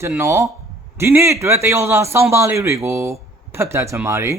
ကျွန်တော်ဒီနေ့အတွက်တယောစာစောင်းပါးလေးတွေကိုဖတ်ပြချင်ပါတယ်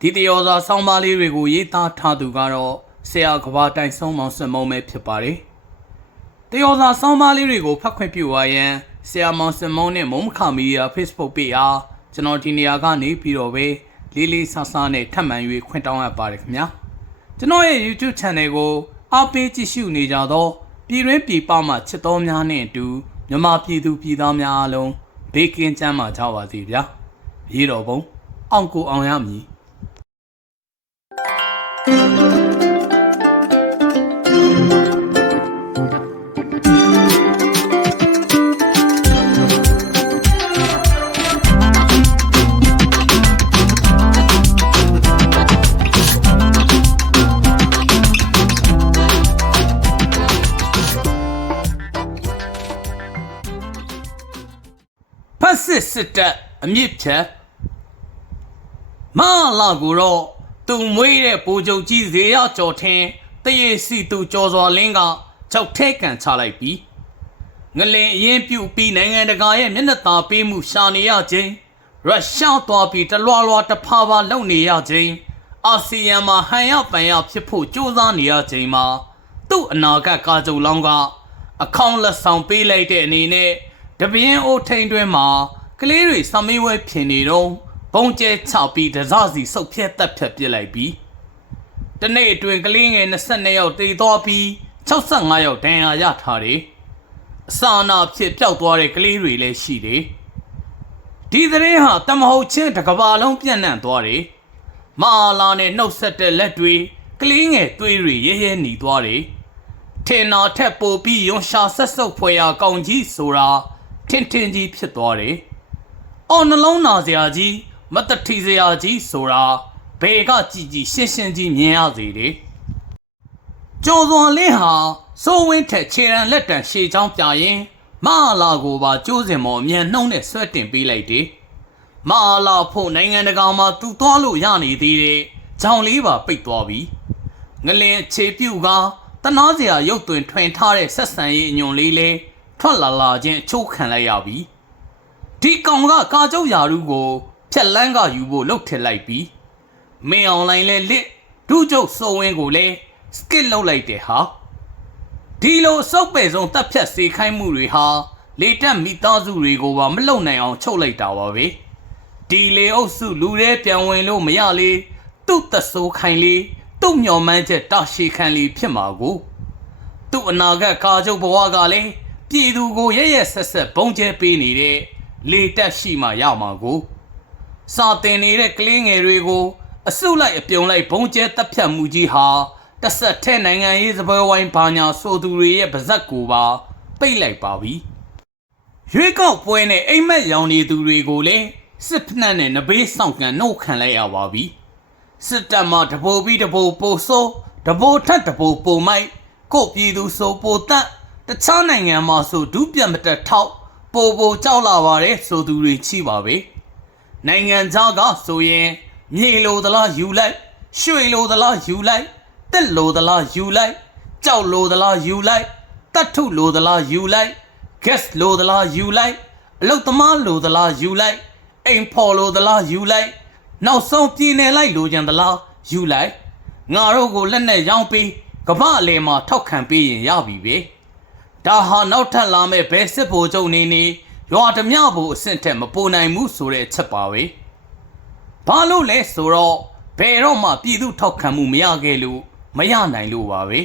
ဒီတယောစာစောင်းပါးလေးတွေကိုရေးသားထားသူကတော့ဆရာကဘာတိုင်ဆုံးမောင်စမုံပဲဖြစ်ပါတယ်တယောစာစောင်းပါးလေးတွေကိုဖတ်ခွင့်ပြုပါရန်ဆရာမောင်စမုံနဲ့မုံမခမီဒီယာ Facebook page အားကျွန်တော်ဒီနေရာကနေပြီးတော့ပဲလေးလေးဆဆနဲ့ထပ်မံ၍ခွင့်တောင်းရပါတယ်ခင်ဗျာကျွန်တော်ရဲ့ YouTube channel ကိုအားပေးကြည့်ရှုနေကြသောပြည်တွင်းပြည်ပမှချစ်တော်များနဲ့အတူ မြန်မာပြည်သူပြည်သားများအားလုံးဘေးကင်းကျန်းမာကြပါစေဗျာရေတော်ဘုံအောင်ကိုအောင်ရမည် စစ်စစ်တပ်အမြင့်ဖြတ်မလာကိုတော့သူမွေးတဲ့ပိုးချုပ်ကြီးဇေယကျော်ထင်းတရေစီသူကျော်စော်လင်းကကြောက်ထဲကန်ချလိုက်ပြီးငလင်အရင်ပြုတ်ပြီးနိုင်ငံတကာရဲ့မျက်နှာသာပေးမှုရှာနေရခြင်းရုရှားသွားပြီးတလွားလွားတဖာဖာလုံနေရခြင်းအာဆီယံမှာဟန်ရပန်ရဖြစ်ဖို့ကြိုးစားနေရခြင်းမှာသူ့အနာဂတ်ကာကြုံလောင်းကအခေါင်လက်ဆောင်ပေးလိုက်တဲ့အနေနဲ့တပင်းအိုးထိန်တွင်းမှာ ကလေးတွေစမေးဝဲဖြစ်နေတော့ဘုံကျဲချပြီးတစစီစုပ်ဖြက်တက်ဖြက်ပစ်လိုက်ပြီးတနေ့အတွင်းကလေးငယ်22ယောက်တေသွားပြီး65ယောက်ဒဏ်ရာရထားတယ်အစာအနာဖြစ်ပျောက်သွားတဲ့ကလေးတွေလည်းရှိတယ်ဒီသတင်းဟာတမဟုတ်ချင်းတစ်ကဘာလုံးပြန့်နှံ့သွားတယ်မာလာနဲ့နှုတ်ဆက်တဲ့လက်တွေကလေးငယ်သွေးတွေရဲရဲหนีသွားတယ်ထင်တော်ထက်ပိုပြီးယွန်ရှာဆက်စုပ်ဖွယ်ရာကောင်းကြီးဆိုတာထင်ထင်ကြီးဖြစ်သွားတယ်။ အော်နှလုံးနာစရာကြီးမတတိစရာကြီးဆိုတာဘယ်ကကြည်ကြည်ရှင်းရှင်းကြီးမြင်ရစေတယ်။ကျော်စွန်လင်းဟာစိုးဝင်းထက်ခြေရန်လက်တံရှေချောင်းပြရင်မဟာလာကိုပါကျိုးစင်မော်အမြန်နှုံးနဲ့ဆွဲတင်ပေးလိုက်တယ်။မဟာလာဖို့နိုင်ငံတကာမှာသူသွားလို့ရနေသေးတယ်။ဂျောင်လေးပါပိတ်သွားပြီ။ငလင်ခြေပြုတ်ကတနာစရာရုပ်သွင်းထွင်ထားတဲ့ဆက်ဆံရေးအညွန်လေးလဲထွက်လာလာချင်းအချိုးခံလိုက်ရပြီ ဒီကောင်ကကာကျုပ်ယာရုကိုဖြက်လန်းကယူဖို့လှုပ်ထစ်လိုက်ပြီးမင်းအွန်လိုင်းလဲလစ်ဒုကျုပ်စိုးဝင်းကိုလဲစကစ်လုပ်လိုက်တယ်ဟာဒီလိုစုပ်ပဲဆုံးတက်ဖြတ်စေခိုင်းမှုတွေဟာလေတက်မိသားစုတွေကိုပါမလုံနိုင်အောင်ချုပ်လိုက်တာပါပဲဒီလေအုပ်စုလူတွေပြန်ဝင်လို့မရလေသူ့တဆိုးခိုင်လေသူ့မျော်မှန်းချက်တရှိခံလေဖြစ်မှာကိုသူ့အနာဂတ်ကာချုပ်ဘဝကလည်းပြည်သူကိုရရဆက်ဆက်ဘုံကျဲပေးနေတဲ့ လေတက်ရှိမှရမှာကိုစာတင်နေတဲ့ကလေးငယ်တွေကို အစုလိုက်အပြုံလိုက်ဘုံကျဲတပ်ဖြတ်မှုကြီးဟာတဆက်ထဲနိုင်ငံရေးစပွဲဝိုင်းဘာညာဆိုသူတွေရဲ့ပါဇက်ကိုပါပိတ်လိုက်ပါပြီရွေးကောက်ပွဲနဲ့အိမ်မက်ရောင်နေသူတွေကိုလည်းစစ်ဖက်နဲ့နဘေးဆောင်ကန်နှုတ်ခံလိုက်ရပါပြီစစ်တပ်မှတပိုပြီးတပိုပိုဆိုးတပိုထက်တပိုပိုမိုက်ကို့ပြည်သူဆိုပိုတက်တခြားနိုင်ငံမှာဆိုဒုပြတ်မတက်ထောက် ပိုပိုကြောက်လာပါတယ်ဆိုသူတွေချိပါပဲနိုင်ငံခြားကဆိုရင်မြေလိုသလားယူလိုက်ရွှေလိုသလားယူလိုက်တက်လိုသလားယူလိုက်ကြောက်လိုသလားယူလိုက်တတ်ထုလိုသလားယူလိုက် guest လိုသလားယူလိုက်အလုတ်သမားလိုသလားယူလိုက်အိမ်ဖော်လိုသလားယူလိုက်နောက်ဆုံးပြည်နယ်လိုက်လိုချင်သလားယူလိုက်ငါတို့ကိုလက်နဲ့ရောင်းပြီးကမ္ဘာအလယ်မှာထောက်ခံပေးရင်ရပြီပဲ ဒါဟာနောက်ထပ်လာမဲ့ဘယ်စစ်ဗိုလ်ချုပ်နေနေရွာဓမြဘူအဆင့်ထက်မပိုနိုင်ဘူးဆိုတဲ့အချက်ပါပဲဘာလို့လဲဆိုတော့ဘယ်တော့မှပြည်သူထောက်ခံမှုမရခဲ့လို့မရနိုင်လို့ပါပဲ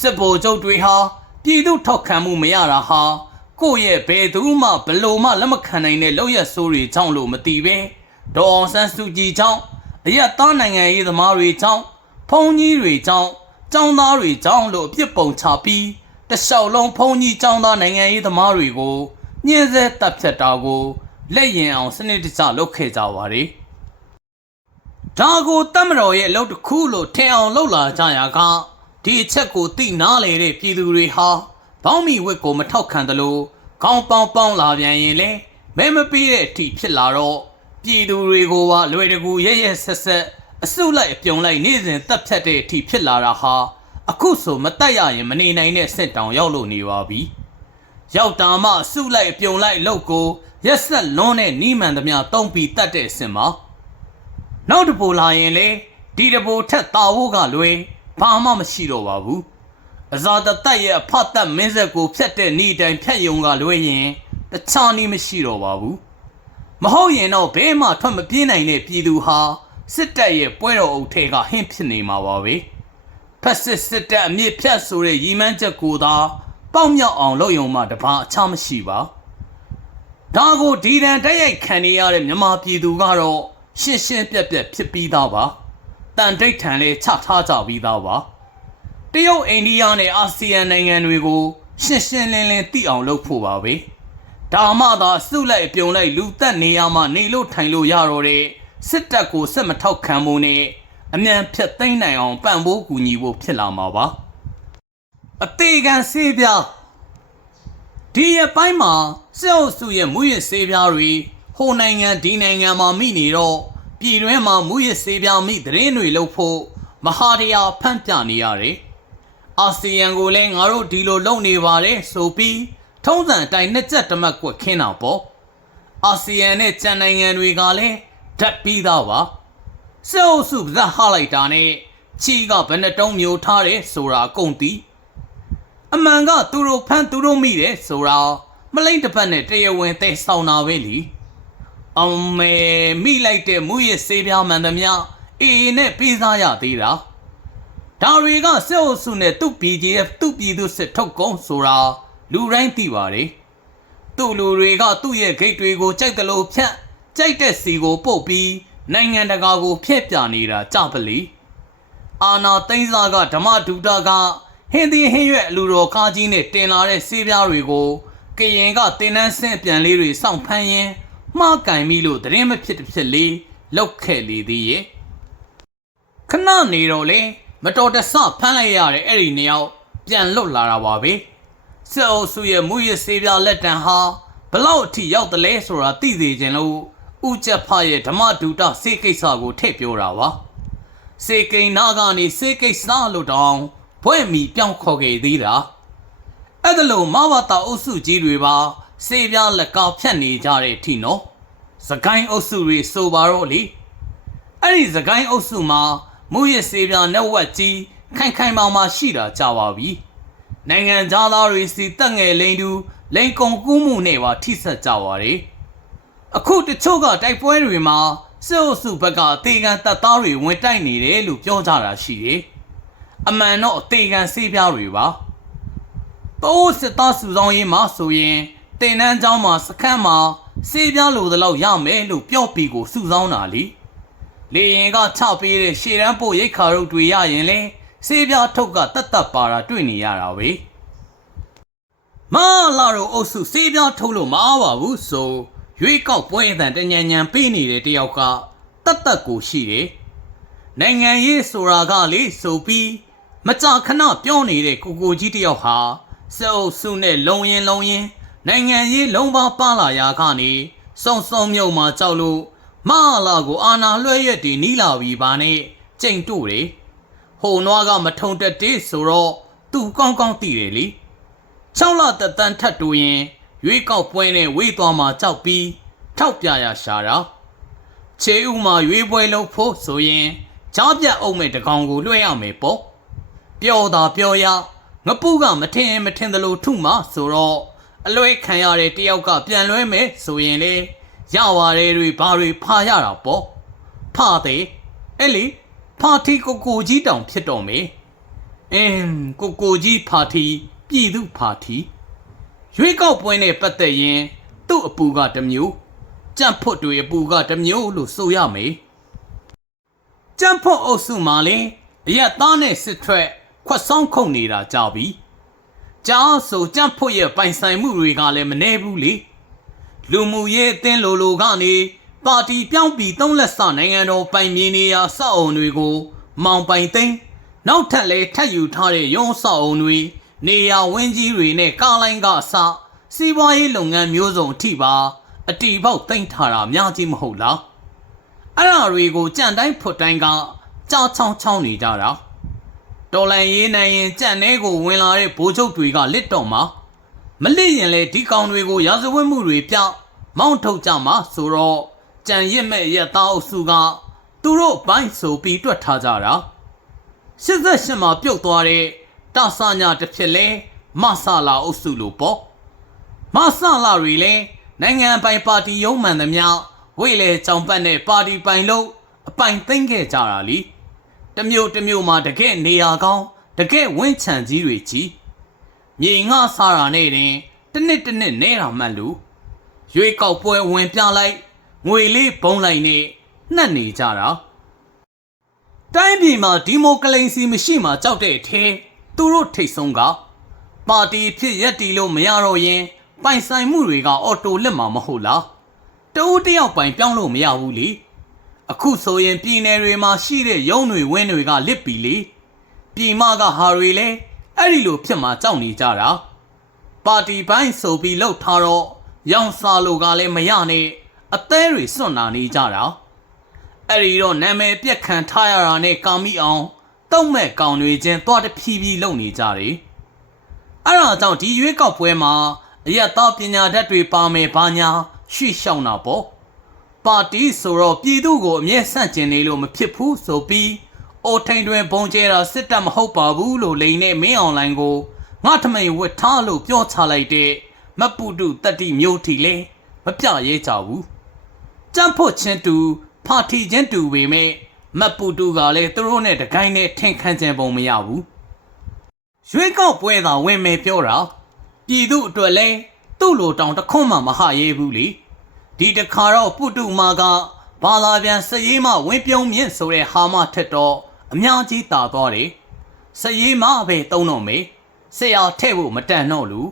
စစ်ဗိုလ်ချုပ်တွေဟာပြည်သူထောက်ခံမှုမရတာဟာကိုယ့်ရဲ့ဘယ်သူမှဘလို့မှလက်မခံနိုင်တဲ့လောက်ရဆိုးတွေကြောင့်လို့မသိပဲဒေါ်အောင်ဆန်းစုကြည်ကြောင့်အရက်သားနိုင်ငံရေးသမားတွေကြောင့်ဖုန်ကြီးတွေကြောင့်ចောင်းသားတွေကြောင့်လို့အပြစ်ပုံချပြီး တလျှောက်လုံးဖုန်ကြီးចောင်းသားနိုင်ငံရေးသမားတွေကိုညှင်းဆဲတပ်ဖြတ်တာကိုလက်ရင်အောင်စနစ်တကျလုပ်ခဲ့ကြပါတယ်ဒါကိုတမတော်ရဲ့အလုပ်တစ်ခုလို့ထင်အောင်လုပ်လာကြရာကဒီအချက်ကိုသိနာလေတဲ့ပြည်သူတွေဟာဘောင်းမီဝက်ကိုမထောက်ခံသလိုခေါင်းပေါင်းပေါင်းလာပြန်ရင်လေမဲမပေးတဲ့အထိဖြစ်လာတော့ပြည်သူတွေကိုပါလွယ်တကူရဲရဲဆက်ဆက်အစုလိုက်အပြုံလိုက်နေစဉ်တက်ဖြတ်တဲ့အထိဖြစ်လာတာဟာ အခုဆိုမတက်ရရင်မနေနိုင်တဲ့စစ်တောင်ရောက်လို့နေပါပြီရောက်တာမှစုလိုက်ပြုံလိုက်လောက်ကိုရက်ဆက်လွန်းတဲ့နီးမှန်သမျှတုံးပြီးတတ်တဲ့အစင်မှာနောက်တစ်ပိုလာရင်လေဒီတစ်ပိုထက်တာဖို့ကလွယ်ဘာမှမရှိတော့ပါဘူးအဇာတတက်ရဲ့အဖတ်သက်မင်းဆက်ကိုဖြတ်တဲ့နေ့တိုင်းဖြတ်ယုံကလွယ်ရင်တခြားနည်းမရှိတော့ပါဘူးမဟုတ်ရင်တော့ဘဲမှထွက်မပြေးနိုင်တဲ့ပြည်သူဟာစစ်တပ်ရဲ့ပွဲတော်အုပ်ထဲကဟင်းဖြစ်နေမှာပါပဲ ဖက်စစ်စစ်တပ်အမြင့်ဖြတ်ဆိုတဲ့ရီမန်းချက်ကိုသာပေါက်မြောက်အောင်လုပ်ယုံမှတပါအခြားမရှိပါဒါကိုဒီတန်တိုက်ရိုက်ခံနေရတဲ့မြန်မာပြည်သူကတော့ရှင်းရှင်းပြတ်ပြတ်ဖြစ်ပြီးသားပါတန်တိတ်ထန်လေးချထားကြပြီးသားပါတရုတ်အိန္ဒိယနဲ့အာဆီယံနိုင်ငံတွေကိုရှင်းရှင်းလင်းလင်းသိအောင်လုပ်ဖို့ပါပဲဒါမှသာစုလိုက်ပြုံလိုက်လူသက်နေရမှနေလို့ထိုင်လို့ရတော့တဲ့စစ်တပ်ကိုစစ်မထောက်ခံဖို့နဲ့ အမြန်ဖြတ်သိမ်းနိုင်အောင်ပံ့ပိုးကူညီဖို့ဖြစ်လာမှာပါအသေးခံစေးပြားဒီရပိုင်းမှာစစ်အုပ်စုရဲ့မူရစ်စေးပြားတွေဟိုနိုင်ငံဒီနိုင်ငံမှာမိနေတော့ပြည်တွင်းမှာမူရစ်စေးပြားမိသတင်းတွေလုပ်ဖို့မဟာတရားဖန့်ပြနေရတယ်အာဆီယံကိုလည်းငါတို့ဒီလိုလုပ်နေပါတယ်ဆိုပြီးထုံးစံအတိုင်းနှစ်ချက်တမတ်ကွက်ခင်းတာပေါ့အာဆီယံနဲ့ကျန်နိုင်ငံတွေကလည်းဓာတ်ပြီးသားပါ စစ်အုပ်စုပါးဟာလိုက်တာနဲ့ချီကဘယ်နှတုံးမျိုးထားတယ်ဆိုတာအကုန်သိအမှန်ကသူတို့ဖမ်းသူတို့မိတယ်ဆိုတာမလိမ့်တစ်ပတ်နဲ့တရားဝင်သိဆောင်တာပဲလီအောင်မဲမိလိုက်တဲ့မူရစ်စေးပြားမှန်သမျှအေးနဲ့ပေးစားရသေးတာဒါတွေကစစ်အုပ်စုနဲ့သူ့ BGF သူ့ပြည်သူစစ်ထုတ်ကုန်ဆိုတာလူတိုင်းသိပါတယ်သူ့လူတွေကသူ့ရဲ့ဂိတ်တွေကိုကြိုက်တယ်လို့ဖြတ်ကြိုက်တဲ့စီကိုပုတ်ပြီး နိုင်ငံတကာကိုဖျက်ပြနေတာကြပလီအာနာသိန်းစားကဓမ္မဒုတာကဟင်းသည်ဟင်းရွက်အလူတော်ကားကြီးနဲ့တင်လာတဲ့ဆေးပြားတွေကိုကရင်ကတင်နှန်းဆင့်ပြန်လေးတွေစောင့်ဖမ်းရင်းမှားကင်ပြီလို့သတင်းမဖြစ်တစ်ဖြစ်လေးလောက်ခဲ့လေသေးရဲ့ခဏနေတော့လေမတော်တဆဖမ်းလိုက်ရတဲ့အဲ့ဒီနှစ်ယောက်ပြန်လွတ်လာတာပါပဲစစ်အုပ်စုရဲ့မူရစ်ဆေးပြားလက်တံဟာဘလောက်အထိရောက်တယ်လဲဆိုတာသိသေးခြင်းလို့ ဥချက်ဖရဲ့ဓမ္မဒုတစေကိစ္စကိုထည့်ပြောတာပါစေကိန်းနာကနေစေကိစ္စလို့တောင်ဘွဲ့မီပြောင်းခေါ်ခဲ့သေးတာအဲ့ဒါလို့မဝတာအုပ်စုကြီးတွေပါစေပြားလက်ကောက်ဖြတ်နေကြတဲ့အထိနော်စကိုင်းအုပ်စုတွေဆိုပါတော့လေအဲ့ဒီစကိုင်းအုပ်စုမှာမူရစ်စေပြားနှက်ဝက်ကြီးခိုင်ခိုင်မာမာရှိတာကြပါပြီနိုင်ငံသားတွေစီတက်ငယ်လိန်တူလိန်ကုံကူးမှုနဲ့ပါထိဆက်ကြပါတယ် အခုတချို့ကတိုက်ပွဲတွေမှာစစ်အုပ်စုဘက်ကအသေးခံတပ်သားတွေဝင်တိုက်နေတယ်လို့ပြောကြတာရှိတယ်။အမှန်တော့အသေးခံစေးပြားတွေပါ။တိုးစစ်သားစုဆောင်ရေးမှာဆိုရင်တင်နန်းကျောင်းမှာစခန်းမှာစေးပြားလိုသလောက်ရမယ်လို့ပြောပြီးကိုစုဆောင်တာလေ။လေရင်ကချပေးတဲ့ရှေ့တန်းပို့ရိတ်ခါရုပ်တွေရရင်လေစေးပြားထုတ်ကတတ်တတ်ပါတာတွေ့နေရတာပဲ။မလာတော့အုပ်စုစေးပြားထုတ်လို့မအားပါဘူးဆို ရွေးကောက်ပွဲအတန်တညံညံပေးနေတဲ့တယောက်ကတတ်တတ်ကိုရှိတယ်။နိုင်ငံရေးဆိုတာကလေဆိုပြီးမကြာခဏပြောနေတဲ့ကိုကိုကြီးတယောက်ဟာစအုပ်စုနဲ့လုံရင်လုံရင်နိုင်ငံရေးလုံးပါပါလာရာကနေစုံစုံမြုံမှာကြောက်လို့မလာကိုအာနာလွှဲရက်တည်နီးလာပြီပါနဲ့ကြိမ်တို့တယ်။ဟိုနွားကမထုံတက်တေးဆိုတော့သူကောင်းကောင်းသိတယ်လေ။၆လသက်တမ်းထတ်တူရင် ရွေးကောက်ပွဲနဲ့ဝေးသွားမှာကြောက်ပြီးထောက်ပြရရှာတာခြေဥမှာရွေးပွဲလုပ်ဖို့ဆိုရင်ကြားပြအုံမဲ့တကောင်ကိုလွှဲရမယ်ပေါ့ပျော်တာပျော်ရငပုကမထင်မထင်သလိုထုမှဆိုတော့အလွဲခံရတဲ့တယောက်ကပြန်လွှဲမယ်ဆိုရင်လေရပါတယ်တွေဘာတွေဖာရတာပေါ့ဖာတဲ့အဲ့လေဖာတီကိုကိုကြီးတောင်ဖြစ်တော့မေအင်းကိုကိုကြီးဖာတီပြည်သူဖာတီ ရွေးကောက်ပွဲနဲ့ပတ်သက်ရင်သူ့အပူကတစ်မျိုးကြံ့ဖွတ်တွေအပူကတစ်မျိုးလို့ဆိုရမယ်ကြံ့ဖွတ်အုပ်စုမှာလည်းအရက်သားနဲ့စစ်ထွက်ခွက်ဆောင်ခုန်နေတာကြပြီကြားဆိုကြံ့ဖွတ်ရဲ့ပိုင်ဆိုင်မှုတွေကလည်းမနှဲဘူးလေလူမှုရေးအသင်းလိုလိုကနေပါတီပြောင်းပြီးသုံးလက်စနိုင်ငံတော်ပိုင်မြေနေရာစောက်အုံတွေကို မောင်ပိုင်သိန်းနောက်ထပ်လဲထပ်ယူထားတဲ့ရုံးစောက်အုံတွေ နေရာဝင်းကြီးတွေနဲ့ကားလိုင်းကအစစီးပွားရေးလုပ်ငန်းမျိုးစုံအထိပါအတီပေါက်သိမ့်ထားတာများကြီးမဟုတ်လားအဲ့ဓာတွေကိုကြံတိုင်းဖွတ်တိုင်းကကြောက်ချောင်းချောင်းနေကြတာတော်လန်ရေးနိုင်ရင်ကြံထဲကိုဝင်လာတဲ့ဘိုးချုပ်တွေကလစ်တော်မှာမလစ်ရင်လေဒီကောင်တွေကိုရာဇဝတ်မှုတွေပြမောင်းထုတ်ကြမှာဆိုတော့ကြံရစ်မဲ့ရက်သားအုပ်စုကသူတို့ဘိုင်းဆိုပြီးတွက်ထားကြတာ88မှာပြုတ်သွားတဲ့ တာဆာညာတစ်ဖြစ်လဲမဆလာအုပ်စုလို့ပေါ့မဆလာတွေလဲနိုင်ငံပိုင်ပါတီရုံးမှန်သမျှဝိလေကြောင်ပတ်နဲ့ပါတီပိုင်လို့အပိုင်သိမ့်ခဲ့ကြတာလीတစ်မျိုးတစ်မျိုးမှာတကယ်နေရာကောင်းတကယ်ဝင်းချံကြီးတွေကြီးမြေငါစားတာနဲ့တင်တစ်နှစ်တစ်နှစ်နဲတာမှတ်လို့ရွေးကောက်ပွဲဝင်ပြလိုက်ငွေလေးဘုံလိုက်နဲ့နှက်နေကြတာတိုင်းပြည်မှာဒီမိုကရေစီမရှိမှကြောက်တဲ့အထဲ သူတို့ထိတ်ဆုံးကပါတီဖြစ်ရက်တီလို့မရတော့ရင် ပိုင်ဆိုင်မှုတွေကအော်တိုလက်မှာမဟုတ်လားတဦးတယောက်ပိုင်ပြောင်းလို့မရဘူးလေအခုဆိုရင်ပြည်နယ်တွေမှာရှိတဲ့ရုံးတွေဝင်းတွေကလစ်ပြီလေပြည်မကဟာတွေလဲအဲ့ဒီလိုဖြစ်မှာကြောက်နေကြတာပါတီပိုင်းဆိုပြီးလှုပ်ထားတော့ရောင်စာလိုကလည်းမရနဲ့အသေးတွေစွန့်နာနေကြတာအဲ့ဒီတော့နာမည်ပြက်ခံထားရတာနဲ့ကာမိအောင် တုံးမဲ့ကောင်တွေချင်းသွားတဖြည်းဖြည်းလုံနေကြတယ်အဲ့ဒါကြောင့်ဒီရွေးကောက်ပွဲမှာအရက်သားပညာတတ်တွေပါမယ်ဘာညာရှေ့ရှောင်းတာပေါ့ပါတီဆိုတော့ပြည်သူကိုအမြဲဆန့်ကျင်နေလို့မဖြစ်ဘူးဆိုပြီးအိုထိန်တွင်ပုံကျဲတာစစ်တပ်မဟုတ်ပါဘူးလို့လိန်နဲ့မင်းအွန်လိုင်းကိုငါထမိန်ဝတ်ထားလို့ပြောချလိုက်တဲ့မပုတုတတ္တိမျိုးထီလဲမပြရဲကြဘူးကြမ်းဖို့ချင်းတူဖာထီချင်းတူပေမဲ့ မပုတုကလည်းသူတို့နဲ့တကိုင်းနဲ့ထင်ခန့်ခြင်းပုံမရဘူးရွေးကောက်ပွဲသာဝင်မယ်ပြောတာပြည်သူအတွက်လဲသူ့လိုတောင်တခွန်းမှမဟရဲဘူးလေဒီတခါတော့ပုတုမာကဘာလာပြန်စရေးမဝင်းပြုံးမြင့်ဆိုတဲ့ဟာမထက်တော့အများကြီးတာသွားတယ်။စရေးမပဲတုံးတော့မေဆရာထဲ့ဖို့မတန်တော့လူ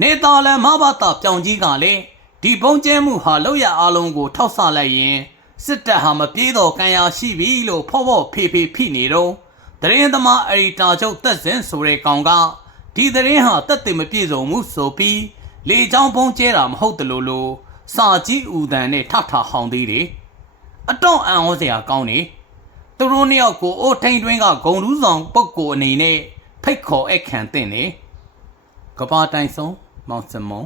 နေသားလန်မဘာတာပြောင်ကြီးကလည်းဒီပုံကျဲမှုဟာလောက်ရအားလုံးကိုထောက်ဆလိုက်ရင် စစ်တပ်ဟာမပြေးတော့ကန်ရရှိပြီလို့ဖော့ဖော့ဖေဖေဖိနေတော့တရင်သမားအရီတာချုပ်တက်စင်ဆိုတဲ့ကောင်ကဒီတရင်ဟာတက်တယ်မပြေဆုံးမှုဆိုပြီးလေချောင်းပုံကျဲတာမဟုတ်တယ်လို့လို့စာကြီးဦးတန်နဲ့ထထဟောင်းသေးတယ်အတော့အံ့ဩစရာကောင်းနေသူတို့နှစ်ယောက်ကိုအိုထိန်တွင်းကဂုံလူးဆောင်ပုတ်ကိုအနေနဲ့ဖိတ်ခေါ်အခန့်တင်နေကဘာတိုင်ဆုံးမောင်စမုံ